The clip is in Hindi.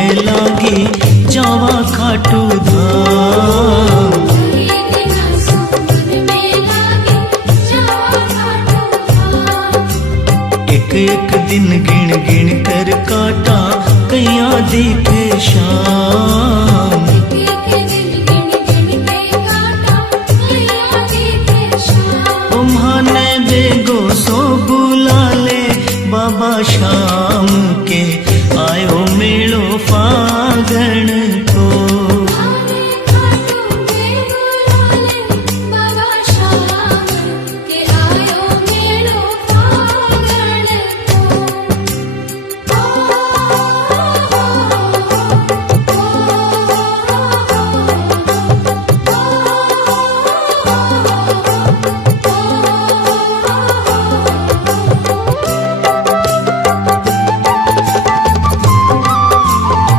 में लागी जावा खाटू धाम। एक एक दिन गिन गिन कर काटा कैया दी के शाम।